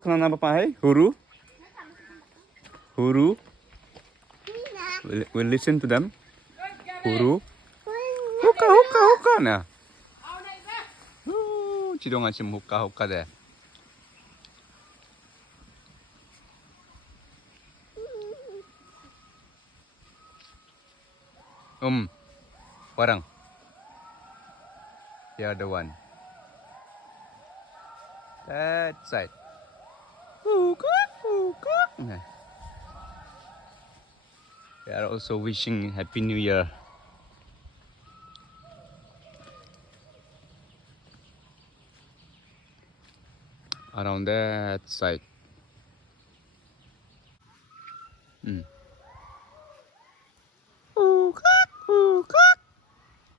Kenapa apa hey? Huru? Huru? We'll listen to them. Huru? Hoka, hoka, hoka nè. Chị Đông chim hoka, hoka there. Parang. The other one. That side. Hoka, hoka. They are also wishing Happy New Year. Around that side.